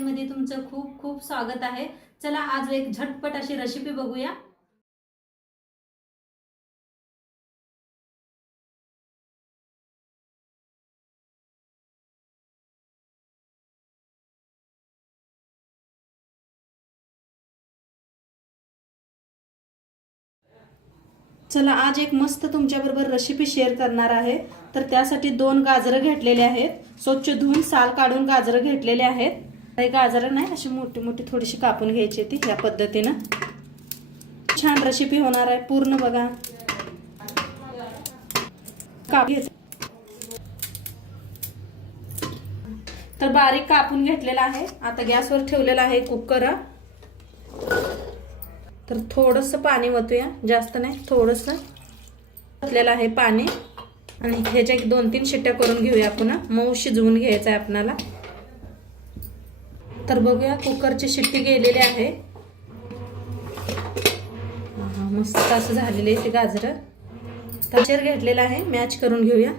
मध्ये तुमचं खूप खूप स्वागत आहे। चला आज एक झटपट अशी रेसिपी बघूया। चला आज एक मस्त तुमच्याबरोबर रेसिपी शेअर करणार आहे। तर त्यासाठी 2 गाजरं घेतलेले आहेत। स्वच्छ धुवून साल काढून गाजरं घेतलेले आहेत। हे गाजरं नाही अशी मोठी मोठी थोडीशी कापून घ्यायची ती या पद्धतीने। छान रेसिपी होणार आहे, पूर्ण बघा। तर बारीक कापून घेतलेला आहे। आता गॅसवर ठेवलेला आहे कुकर। तर थोडंसं पाणी ओतूया, जास्त नाही, थोडंसं ओतलेलं आहे पाणी। आणि ह्याच्या 2-3 शिट्ट्या करून घेऊया आपण। मऊ शिजवून घ्यायचं आहे आपल्याला। तर बघूया कुकरची शिट्टी गेलेली आहे। मस्त असं झालेले ते गाजर। तशेर घेतलेला आहे, मॅच करून घेऊया।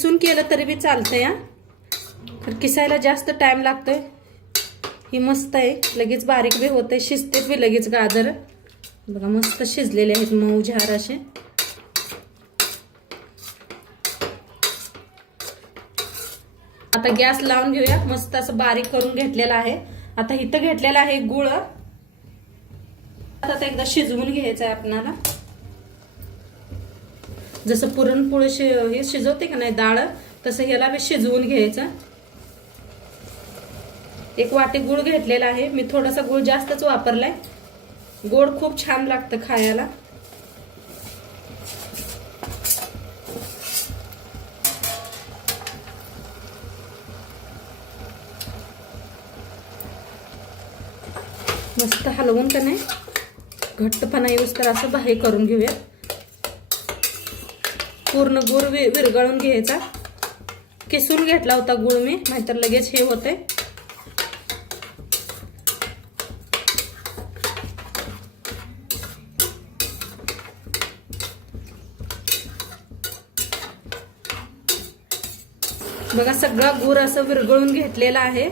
सुन केलं तरी बी चालतंय या, तर किसायला जास्त टाइम लागतोय। ही मस्त आहे, लगेच बारीक बी होते, शिजते बी लगेच गाजर। बघा मस्त शिजलेले आहेत, मऊ झार असे। आता गॅस लावून घेऊया। मस्त असं बारीक करून घेतलेला आहे। आता इथं घेतलेला आहे गुळ। आता एकदा शिजवून घ्यायचं आहे आपल्याला। जसं पुरणपोळी हे शिजवते का नाही डाळ, तसं ह्याला बी शिजवून घ्यायचं। 1 वाटी गुळ घेतलेला आहे मी, थोडासा गुळ जास्तच वापरलाय। गोड खूप छान लागतं खायला। मस्त हलवून का नाही घट्टपणा येऊस तर असं बाहेर करून घेऊया। पूर्ण गुळ विरघळून घ्यायचा। किसून घेतला होता गुळ मी, नाहीतर लगेच हे होते। बघा सगळा गुळ असं विरघळून घेतलेला आहे।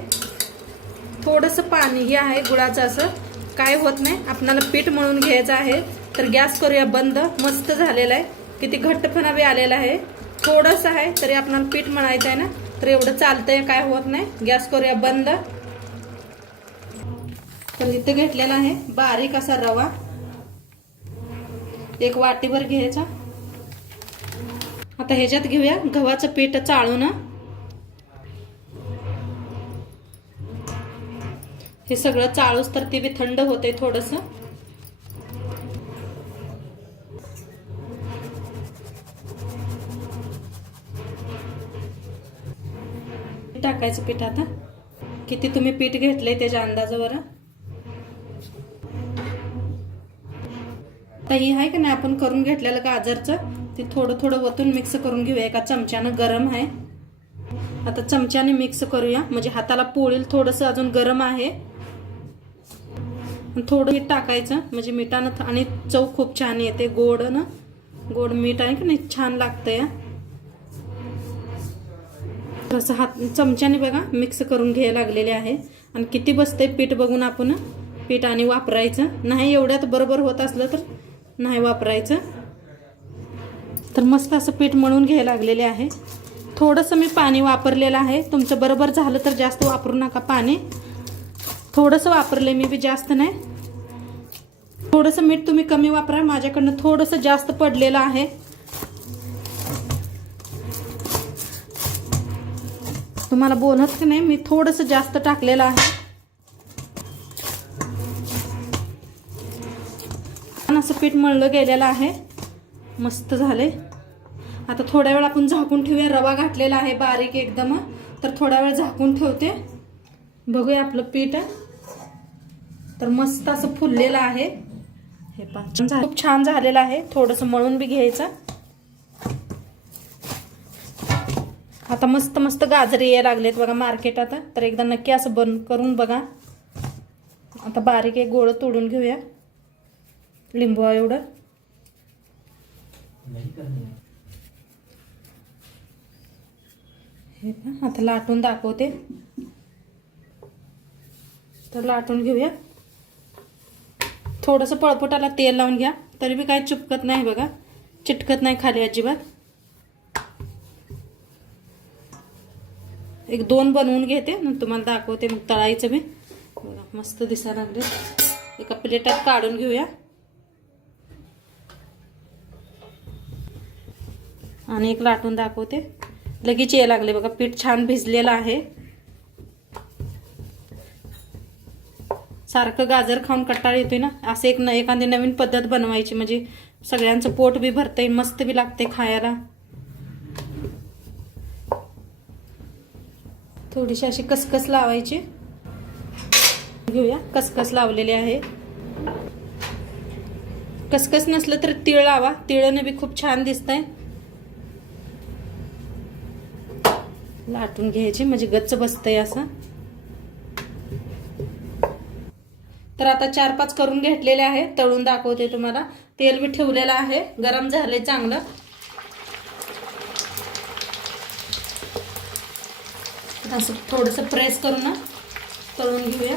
थोडंसं पाणी हे आहे गुळाचं, असं काय होत नाही। आपल्याला पीठ मळून घ्यायचं आहे। तर गॅस करूया बंद। मस्त झालेला आहे, किती घट्टपणा बी आलेला आहे। थोडंसं आहे तरी आपल्याला पीठ मळायचं आहे ना, तर एवढं चालतंय, काय होत नाही। गॅस करूया बंद। तर इथे घेतलेला आहे बारीक असा रवा, 1 वाटीभर घ्यायचा। आता ह्याच्यात घेऊया गव्हाचं पीठ चाळून। हे सगळं चाळूस तर ते बी थंड होते थोडंसं। टाकायचं पीठ आता, किती तुम्ही पीठ घेतलंय त्याच्या अंदाजावर। आता ही आहे का नाही आपण करून घेतलेलं गाजरचं, ते थोडं थोडं वतून मिक्स करून घेऊया। एका चमच्यानं गरम आहे, आता चमच्याने मिक्स करूया, म्हणजे हाताला पोळील। थोडंसं अजून गरम आहे। थोडं मीठ टाकायचं, म्हणजे मिठानं आणि चव खूप छान येते। गोड ना, गोड मीठ आहे का नाही, छान लागतंय। असं हात चमच्याने बघा मिक्स करून घ्यायला लागलेले आहे। आणि किती बसते पीठ बघून आपण पीठ आणि वापरायचं नाही। एवढ्यात बरोबर होत असलं तर नाही वापरायचं। तर मस्त असं पीठ मळून घ्यायला लागलेले आहे। थोडंसं मी पाणी वापरलेलं आहे, तुमचं बरोबर झालं तर जास्त वापरू नका पाणी। थोडंसं वापरले मी बी, जास्त नाही। थोडंसं मीठ तुम्ही कमी वापरा, माझ्याकडनं थोडंसं जास्त पडलेलं आहे। तुम्हाला बोलत की नाही, मी थोडंसं जास्त टाकलेलं आहे। असं पीठ मळलं गेलेलं आहे, मस्त झाले। आता थोड्या वेळ आपण झाकून ठेवूया। रवा घातलेला आहे बारीक एकदम, तर थोडा वेळ झाकून ठेवते। बघूया आपलं पीठ तर मस्त असं फुललेलं आहे। हे पहा खूप छान झालेलं आहे। थोडंसं मळून बी घ्यायचं। आता मस्त मस्त गाजरे यायला लागलेत बघा मार्केटात, तर एकदा नक्की असं बंद करून बघा। आता बारीक एक गोळ तोडून घेऊया, लिंबू एवढं। हे ना आता लाटून दाखवते. तर लाटून घेऊया. थोडंसं पळपुटाला तेल लावून घ्या, तरी बी काही चिपकत नाही बघा, चिटकत नाही खाली अजिबात. एक 2 बनवून घेते, मग तुम्हाला दाखवते मग तळायचं बी. बघा मस्त दिसायला लागले. एका प्लेटात काढून घेऊया. आणि एक लाटून दाखवते. लगेच यायला लागले बघा, पीठ छान भिजलेलं आहे. सारखं गाजर खाऊन कंटाळा येतोय ना, असं एखादी नवीन पद्धत बनवायची, म्हणजे सगळ्यांचं पोट बी भरतंय, मस्त बी लागते खायला. थोडीशी अशी कसकस लावायची. घेऊया. कसकस लावलेली आहे. कसकस नसलं तर तीळ लावा, तिळाने बी खूप छान दिसतंय. लाटून घ्यायची म्हणजे गच्च बसतंय असं. तर आता 4-5 करून घेतलेले आहे. तळून दाखवते तुम्हाला. तेल बी ठेवलेलं आहे, गरम झालंय चांगलं. असं थोडंसं प्रेस करून ना तळून घेऊया.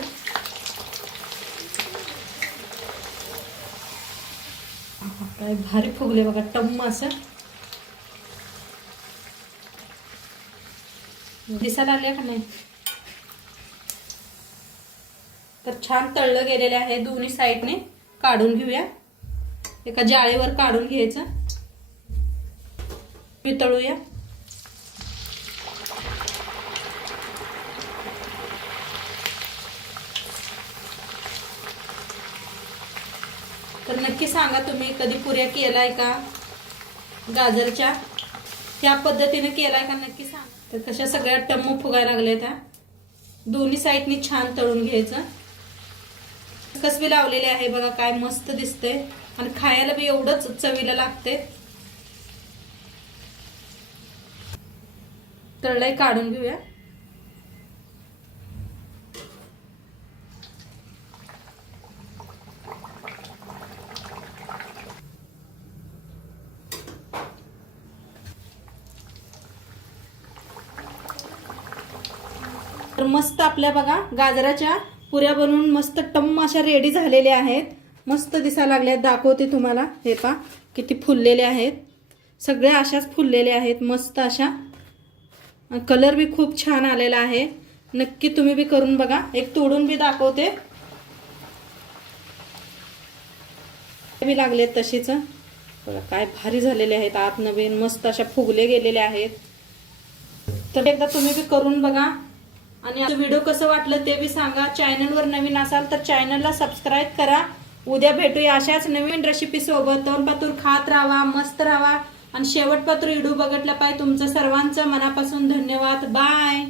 काय भारी फुगले बघा, टम्म असं दिसायला लागले का नाही. तर छान तळलं गेलेले आहे. दोन्ही साईडने काढून घेऊया. एका जाळीवर काढून घ्यायचं. तळूया. तर नक्की सांगा तुम्ही कधी पुऱ्या केलाय का गाजरच्या, त्या पद्धतीने केलाय का नक्की सांगा. तर कशा सगळ्या टम्म फुगायला लागल्या त्या. दोन्ही साईडनी छान तळून घ्यायचं. कसबी लावलेले आहे बघा, काय मस्त दिसते आणि खायला बी एवढंच चवीला लागते. तळलंय, काढून घेऊया. तर मस्त आपल्या बघा गाजराच्या पुऱ्या बनवून मस्त टम्म अशा रेडी झालेल्या आहेत. मस्त दिसायला लागल्यात. दाखवते तुम्हाला. हे पहा किती फुललेले आहेत. सगळ्या अशाच फुललेल्या आहेत मस्त अशा. कलर बी खूप छान आलेला आहे. नक्की तुम्ही बी करून बघा. एक तोडून बी दाखवते. बी लागलेत तशीच बघा, काय भारी झालेले आहेत. आत नवीन मस्त अशा फुगले गेलेले आहेत. तर एकदा तुम्ही बी करून बघा. आणि व्हिडिओ कसं वाटलं ते बी सांगा. चॅनलवर नवीन असाल तर चॅनलला सबस्क्राईब करा. उद्या भेटूया अशाच नवीन रेसिपी सोबत. तोंडपातूर खात राहा, मस्त राहा आणि शेवटपातूर व्हिडिओ बघितला पाहिजे. तुमचं सर्वांचं मनापासून धन्यवाद. बाय.